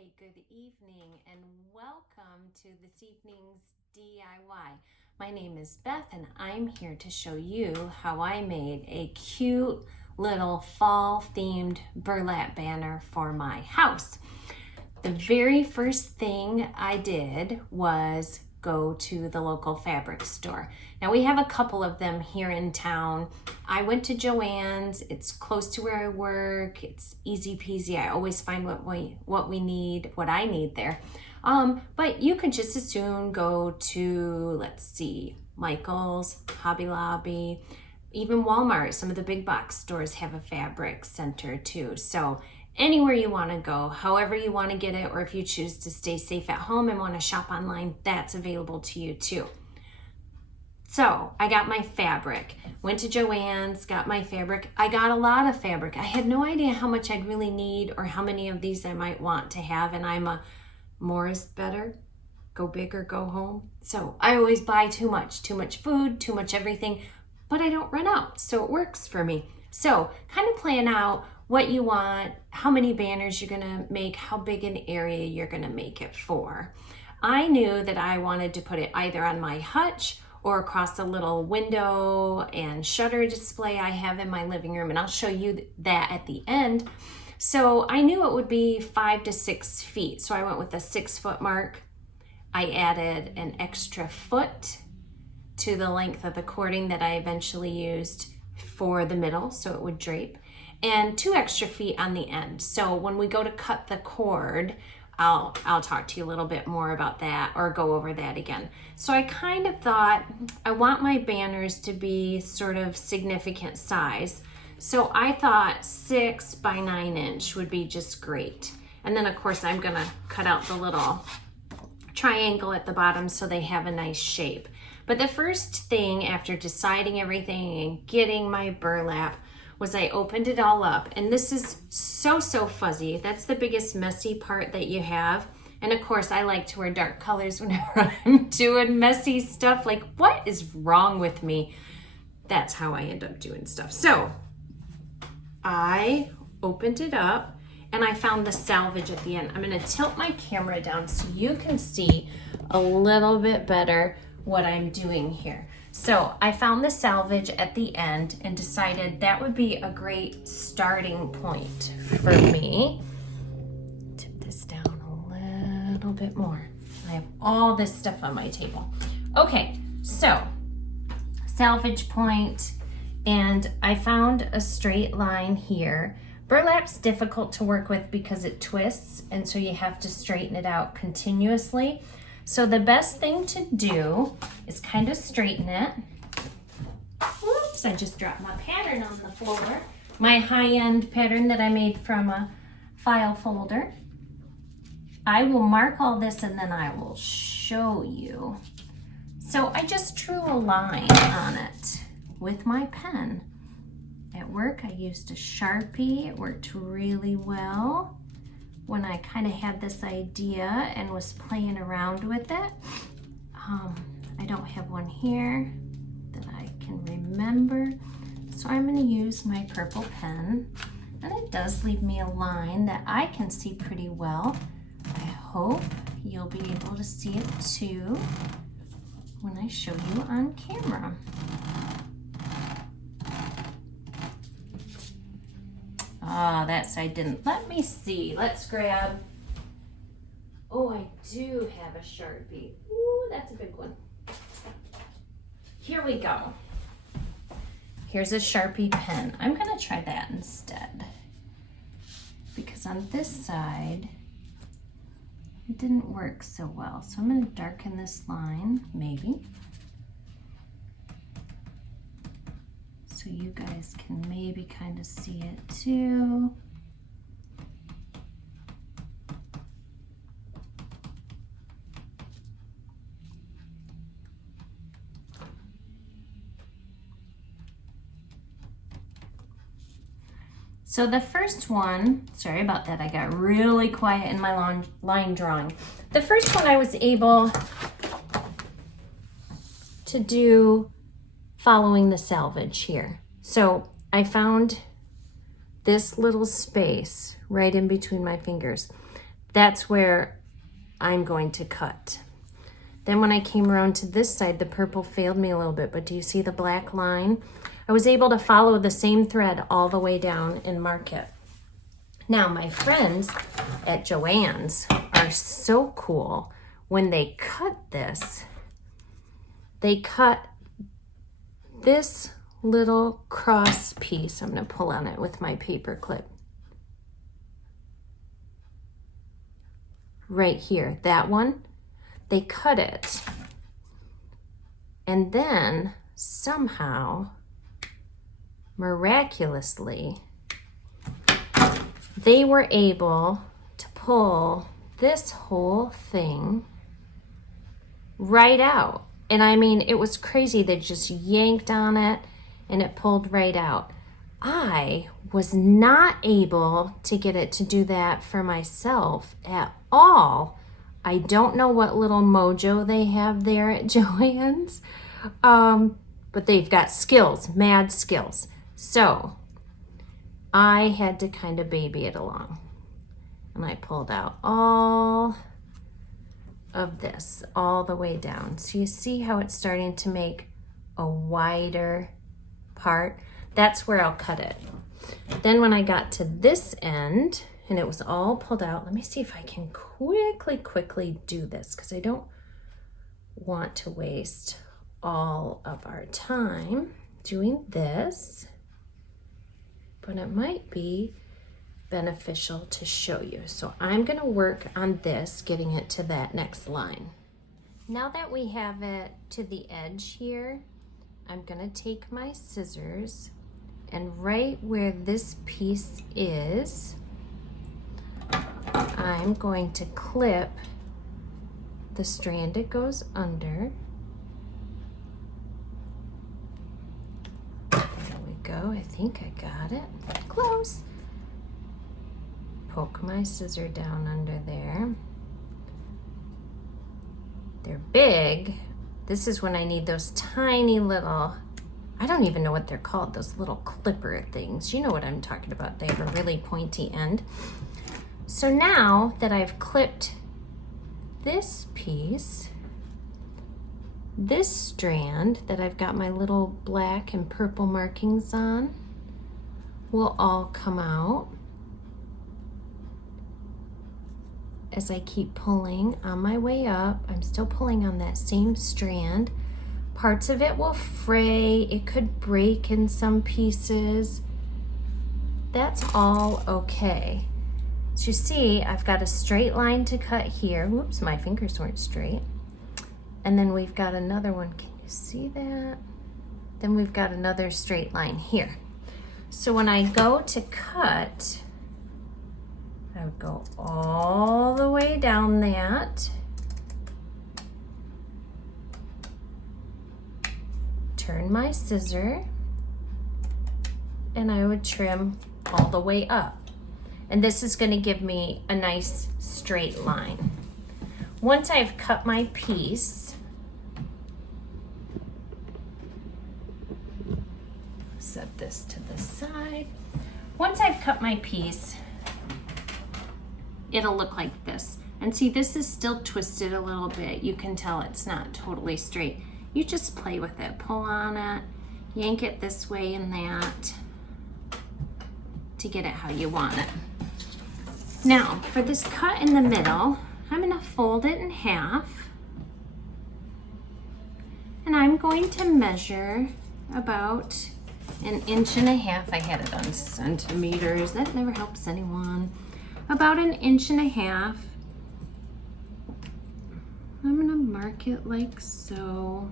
Hi, good evening, and welcome to this evening's DIY. My name is Beth, and I'm here to show you how I made a cute little fall-themed burlap banner for my house. The very first thing I did was go to the local fabric store. Now we have a couple of them here in town. I went to Joann's. It's close to where I work. It's easy peasy. I always find what I need there. But you could just as soon go to, let's see, Michael's, Hobby Lobby, even Walmart. Some of the big box stores have a fabric center too. So anywhere you want to go, however you want to get it, or if you choose to stay safe at home and want to shop online, that's available to you too. So I got my fabric, went to Joann's, got my fabric. I got a lot of fabric. I had no idea how much I'd really need or how many of these I might want to have, and I'm a more is better, go big or go home. So I always buy too much food, too much everything, but I don't run out, so it works for me. So kind of plan out what you want, how many banners you're gonna make, how big an area you're gonna make it for. I knew that I wanted to put it either on my hutch or across a little window and shutter display I have in my living room, and I'll show you that at the end. So I knew it would be 5 to 6 feet, so I went with a 6-foot mark. I added an extra foot to the length of the cording that I eventually used for the middle so it would drape, and 2 extra feet on the end. So when we go to cut the cord, I'll talk to you a little bit more about that or go over that again. So I kind of thought I want my banners to be sort of significant size. So I thought 6 by 9 inch would be just great. And then of course I'm gonna cut out the little triangle at the bottom so they have a nice shape. But the first thing after deciding everything and getting my burlap was I opened it all up, and this is so fuzzy. That's the biggest messy part that you have. And of course I like to wear dark colors whenever I'm doing messy stuff. Like, what is wrong with me? That's how I end up doing stuff. So I opened it up and I found the salvage at the end. I'm gonna tilt my camera down so you can see a little bit better what I'm doing here. So I found the salvage at the end and decided that would be a great starting point for me. Tip this down a little bit more. I have all this stuff on my table. Okay, so salvage point, and I found a straight line here. Burlap's difficult to work with because it twists, and so you have to straighten it out continuously. So the best thing to do is kind of straighten it. Whoops, I just dropped my pattern on the floor. My high-end pattern that I made from a file folder. I will mark all this and then I will show you. So I just drew a line on it with my pen. At work, I used a Sharpie. It worked really well when I kind of had this idea and was playing around with it. I don't have one here that I can remember, so I'm going to use my purple pen, and it does leave me a line that I can see pretty well. I hope you'll be able to see it too when I show you on camera. Ah, that side didn't. Let me see. Let's grab. Oh, I do have a Sharpie. Ooh, that's a big one. Here we go. Here's a Sharpie pen. I'm going to try that instead, because on this side it didn't work so well. So I'm going to darken this line, maybe, so you guys can maybe kind of see it too. So the first one, sorry about that, I got really quiet in my line drawing. The first one I was able to do following the salvage here. So I found this little space right in between my fingers. that's where I'm going to cut. Then when I came around to this side, the purple failed me a little bit, but do you see the black line? I was able to follow the same thread all the way down and mark it. Now, my friends at Joann's are so cool. When they cut this, they cut this little cross piece. I'm gonna pull on it with my paper clip. Right here, that one, they cut it. And then somehow, miraculously, they were able to pull this whole thing right out. And I mean, it was crazy. They just yanked on it and it pulled right out. I was not able to get it to do that for myself at all. I don't know what little mojo they have there at Joann's, but they've got skills, mad skills. So I had to kind of baby it along. And I pulled out all of this all the way down. So you see how it's starting to make a wider part? That's where I'll cut it. Then when I got to this end and it was all pulled out, let me see if I can quickly do this because I don't want to waste all of our time doing this, but it might be beneficial to show you. So I'm going to work on this, getting it to that next line. Now that we have it to the edge here, I'm going to take my scissors and right where this piece is, I'm going to clip the strand it goes under. There we go. I think I got it. Close. Poke my scissor down under there. They're big. This is when I need those tiny little, I don't even know what they're called, those little clipper things. You know what I'm talking about. They have a really pointy end. So now that I've clipped this piece, this strand that I've got my little black and purple markings on will all come out as I keep pulling on my way up. I'm still pulling on that same strand. Parts of it will fray. It could break in some pieces. That's all okay. So you see, I've got a straight line to cut here. Whoops, my fingers weren't straight. And then we've got another one. Can you see that? Then we've got another straight line here. So when I go to cut, I would go all the way down that, turn my scissor, and I would trim all the way up. And this is going to give me a nice straight line. Once I've cut my piece, set this to the side. Once I've cut my piece, it'll look like this. And see, this is still twisted a little bit. You can tell it's not totally straight. You just play with it, pull on it, yank it this way and that to get it how you want it. Now, for this cut in the middle, I'm gonna fold it in half and I'm going to measure about 1.5 inches. I had it on centimeters. That never helps anyone. About 1.5 inches. I'm gonna mark it like so.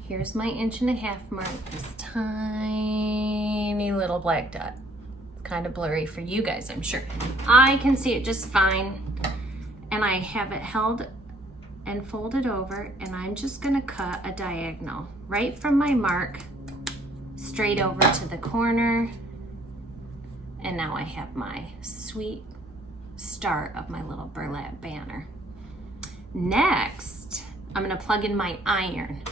Here's my 1.5 inch mark, this tiny little black dot. Kind of blurry for you guys, I'm sure. I can see it just fine. And I have it held and folded over, and I'm just gonna cut a diagonal right from my mark straight over to the corner. And now I have my sweet start of my little burlap banner. Next, I'm gonna plug in my iron.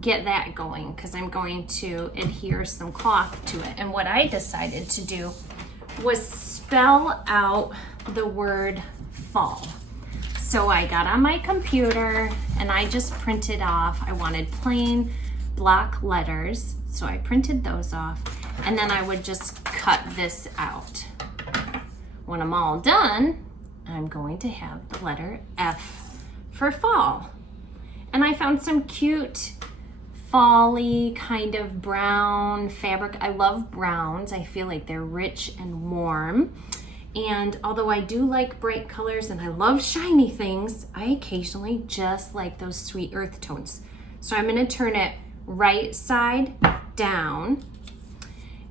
get that going because I'm going to adhere some cloth to it. And what I decided to do was spell out the word fall. So I got on my computer and I just printed off, I wanted plain block letters. So I printed those off and then I would just cut this out. When I'm all done, I'm going to have the letter F for fall. And I found some cute fall-y kind of brown fabric. I love browns. I feel like they're rich and warm. And although I do like bright colors and I love shiny things, I occasionally just like those sweet earth tones. So I'm gonna turn it right side down.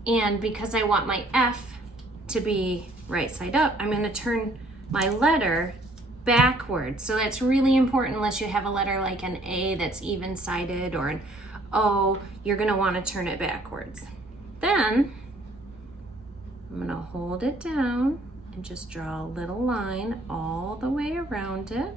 And because I want my F to be right side up, I'm gonna turn my letter backwards. So that's really important unless you have a letter like an A that's even-sided or an O, you're gonna wanna turn it backwards. Then I'm gonna hold it down and just draw a little line all the way around it.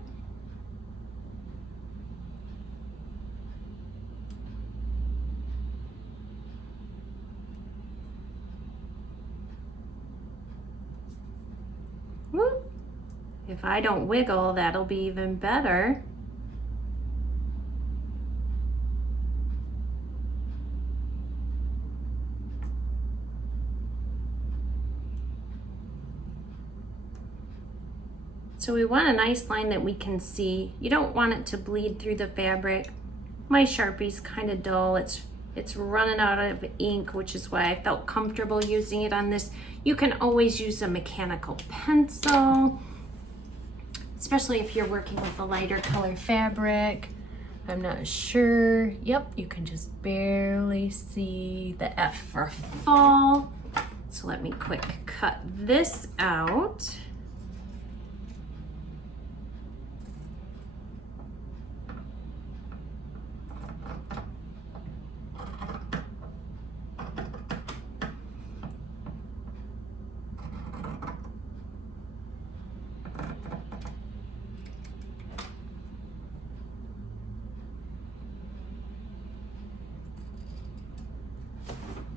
Whoop. If I don't wiggle, that'll be even better. So we want a nice line that we can see. You don't want it to bleed through the fabric. My Sharpie's kind of dull. It's running out of ink, which is why I felt comfortable using it on this. You can always use a mechanical pencil, especially if you're working with a lighter color fabric. I'm not sure. Yep, you can just barely see the F for fall. So let me quick cut this out.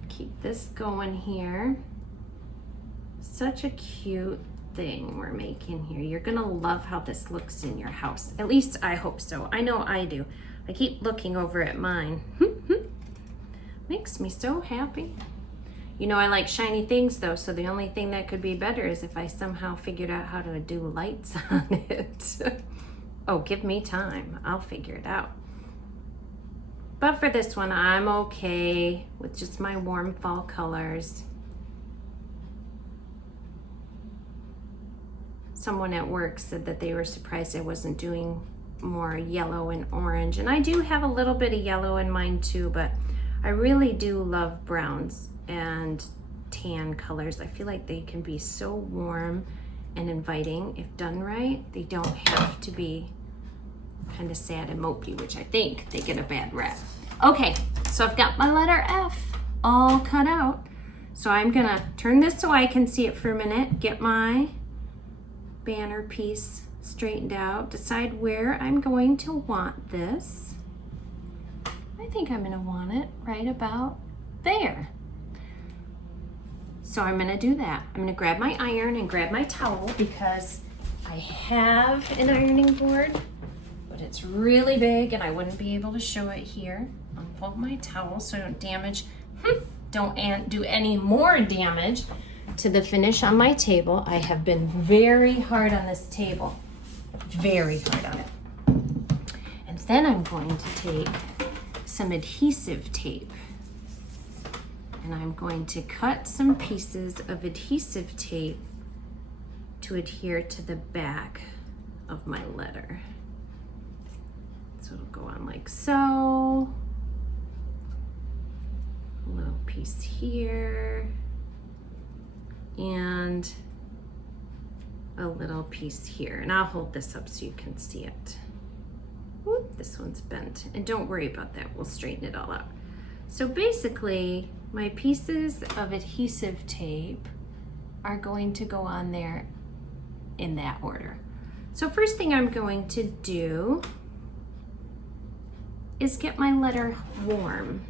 Keep this going here. Such a cute thing we're making here. You're gonna love how this looks in your house. At least I hope so. I know I do. I keep looking over at mine. Makes me so happy. You know, I like shiny things though, so the only thing that could be better is if I somehow figured out how to do lights on it. Oh, give me time. I'll figure it out. But for this one, I'm okay with just my warm fall colors. Someone at work said that they were surprised I wasn't doing more yellow and orange. And I do have a little bit of yellow in mine too, but I really do love browns and tan colors. I feel like they can be so warm and inviting if done right. They don't have to be kind of sad and mopey, which I think they get a bad rap. Okay, so I've got my letter F all cut out. So I'm gonna turn this so I can see it for a minute, get my banner piece straightened out, decide where I'm going to want this. I think I'm gonna want it right about there. So I'm gonna do that. I'm gonna grab my iron and grab my towel because I have an ironing board, but it's really big and I wouldn't be able to show it here. I'll fold my towel so I don't damage, don't do any more damage to the finish on my table. I have been very hard on this table, very hard on it. And then I'm going to take some adhesive tape and I'm going to cut some pieces of adhesive tape to adhere to the back of my letter. So it'll go on like so. A little piece here and a little piece here. And I'll hold this up so you can see it. Whoop, this one's bent. And don't worry about that, we'll straighten it all out. So basically, my pieces of adhesive tape are going to go on there in that order. So first thing I'm going to do is get my letter warm.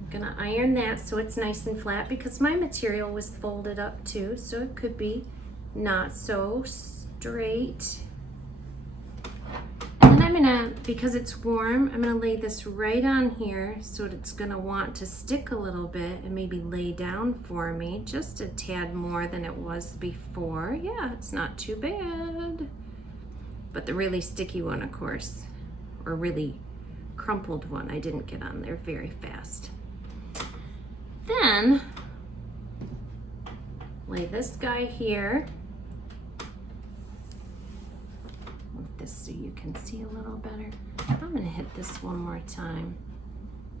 I'm gonna iron that so it's nice and flat because my material was folded up too, so it could be not so straight. And then I'm gonna, because it's warm, I'm gonna lay this right on here so it's gonna want to stick a little bit and maybe lay down for me just a tad more than it was before. Yeah, it's not too bad. But the really sticky one, of course, or really crumpled one, I didn't get on there very fast. Then, lay this guy here. Move this so you can see a little better. I'm gonna hit this one more time.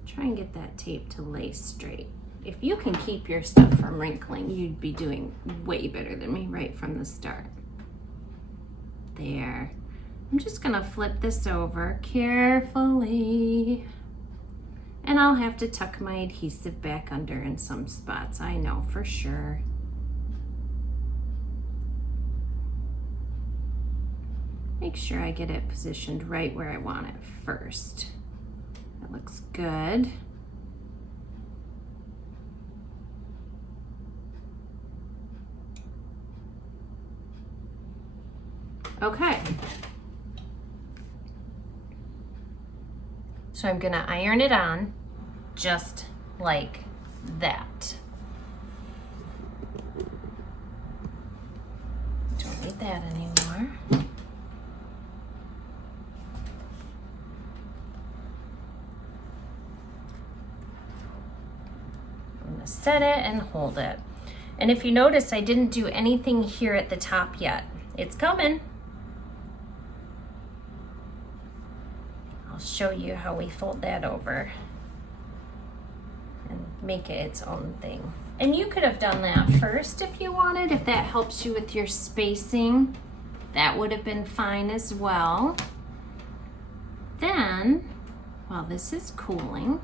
Try and get that tape to lay straight. If you can keep your stuff from wrinkling, you'd be doing way better than me right from the start. There. I'm just gonna flip this over carefully. And I'll have to tuck my adhesive back under in some spots, I know for sure. Make sure I get it positioned right where I want it first. That looks good. Okay. So I'm gonna iron it on just like that. Don't need that anymore. I'm gonna set it and hold it. And if you notice, I didn't do anything here at the top yet. It's coming. I'll show you how we fold that over and make it its own thing. And you could have done that first if you wanted, if that helps you with your spacing. That would have been fine as well. Then, while this is cooling,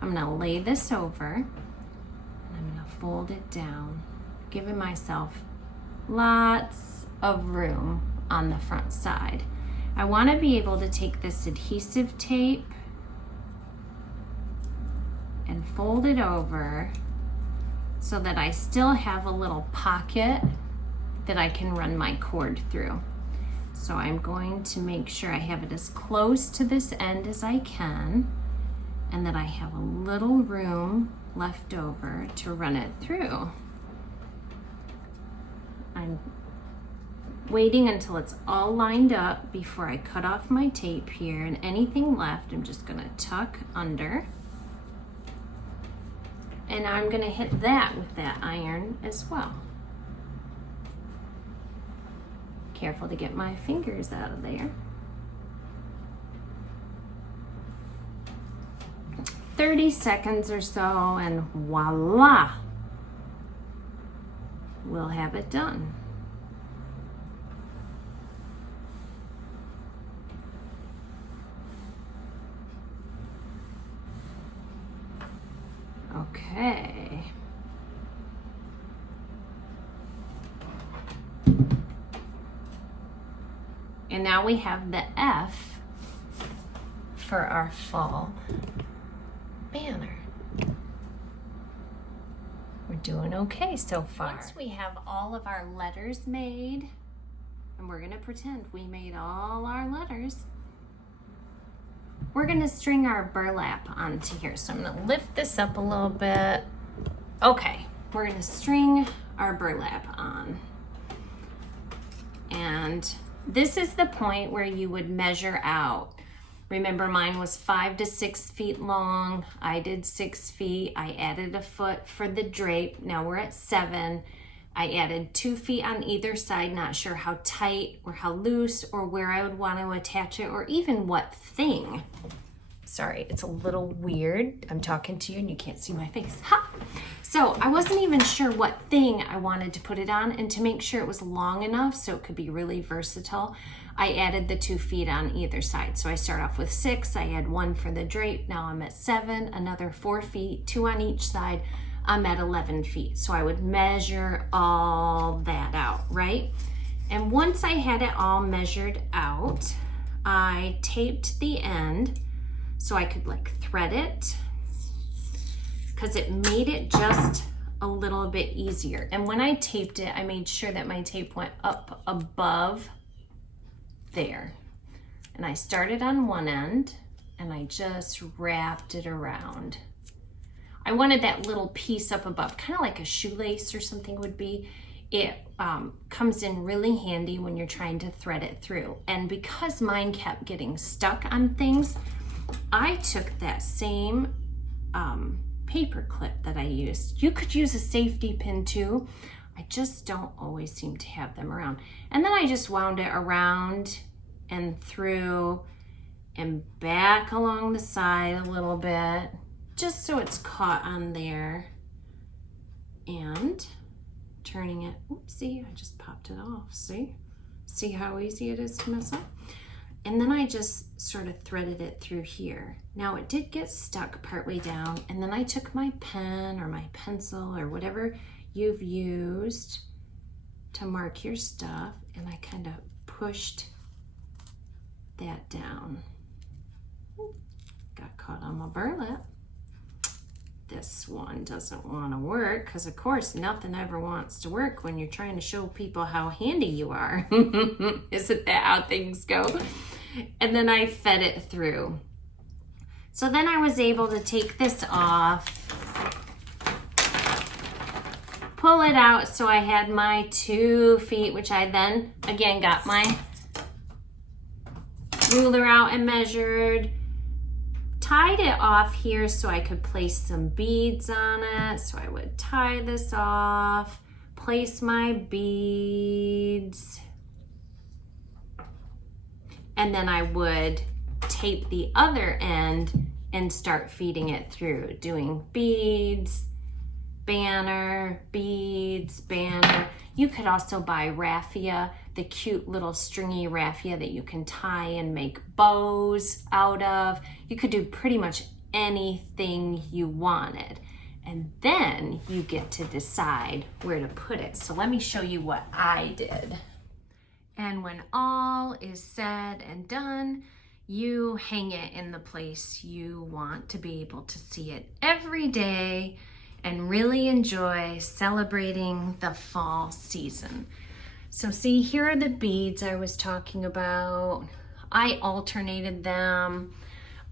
I'm gonna lay this over and I'm gonna fold it down, giving myself lots of room on the front side. I want to be able to take this adhesive tape and fold it over so that I still have a little pocket that I can run my cord through. So I'm going to make sure I have it as close to this end as I can and that I have a little room left over to run it through. I'm waiting until it's all lined up before I cut off my tape here, and anything left I'm just gonna tuck under. And I'm gonna hit that with that iron as well. Careful to get my fingers out of there. 30 seconds or so and voila, we'll have it done. Okay. And now we have the F for our fall banner. We're doing okay so far. Once we have all of our letters made, and we're gonna pretend we made all our letters, we're gonna string our burlap onto here. So I'm gonna lift this up a little bit. Okay, we're gonna string our burlap on. And this is the point where you would measure out. Remember, mine was 5 to 6 feet long. I did 6 feet. I added a foot for the drape. Now we're at 7. I added 2 feet on either side, not sure how tight or how loose or where I would want to attach it or even what thing. Sorry, it's a little weird. I'm talking to you and you can't see my face. Ha! So I wasn't even sure what thing I wanted to put it on, and to make sure it was long enough so it could be really versatile, I added the 2 feet on either side. So I start off with 6, I add 1 for the drape, now I'm at 7, another 4 feet, 2 on each side, I'm at 11 feet. So I would measure all that out, right? And once I had it all measured out, I taped the end so I could like thread it, because it made it just a little bit easier. And when I taped it, I made sure that my tape went up above there. And I started on one end and I just wrapped it around. I wanted that little piece up above, kind of like a shoelace or something would be. It comes in really handy when you're trying to thread it through. And because mine kept getting stuck on things, I took that same paper clip that I used. You could use a safety pin too. I just don't always seem to have them around. And then I just wound it around and through and back along the side a little bit, just so it's caught on there. And turning it, oopsie, I just popped it off, see? See how easy it is to mess up? And then I just sort of threaded it through here. Now it did get stuck partway down, and then I took my pen or my pencil or whatever you've used to mark your stuff, and I kind of pushed that down. Got caught on my burlap. This one doesn't want to work because, of course, nothing ever wants to work when you're trying to show people how handy you are. Isn't that how things go? And then I fed it through. So then I was able to take this off, pull it out so I had my 2 feet, which I then, again, got my ruler out and measured. Tied it off here so I could place some beads on it. So I would tie this off, place my beads, and then I would tape the other end and start feeding it through, doing beads, banner, beads, banner. You could also buy raffia, the cute little stringy raffia that you can tie and make bows out of. You could do pretty much anything you wanted. And then you get to decide where to put it. So let me show you what I did. And when all is said and done, you hang it in the place you want to be able to see it every day and really enjoy celebrating the fall season. So see, here are the beads I was talking about. I alternated them.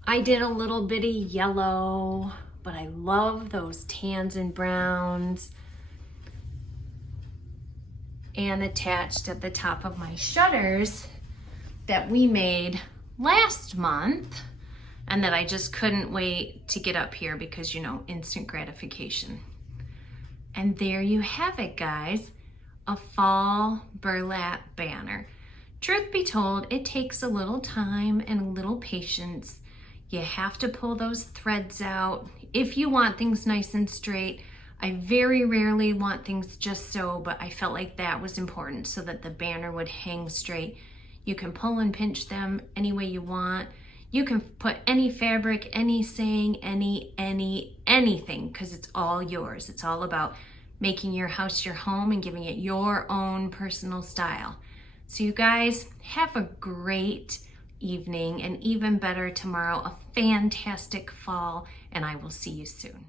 I did a little bit of yellow, but I love those tans and browns. And attached at the top of my shutters that we made last month, and that I just couldn't wait to get up here because, you know, instant gratification. And there you have it, guys, a fall burlap banner. Truth be told, it takes a little time and a little patience. You have to pull those threads out. If you want things nice and straight, I very rarely want things just so, but I felt like that was important so that the banner would hang straight. You can pull and pinch them any way you want. You can put any fabric, any saying, anything, because it's all yours. It's all about making your house your home and giving it your own personal style. So you guys have a great evening, and even better tomorrow, a fantastic fall, and I will see you soon.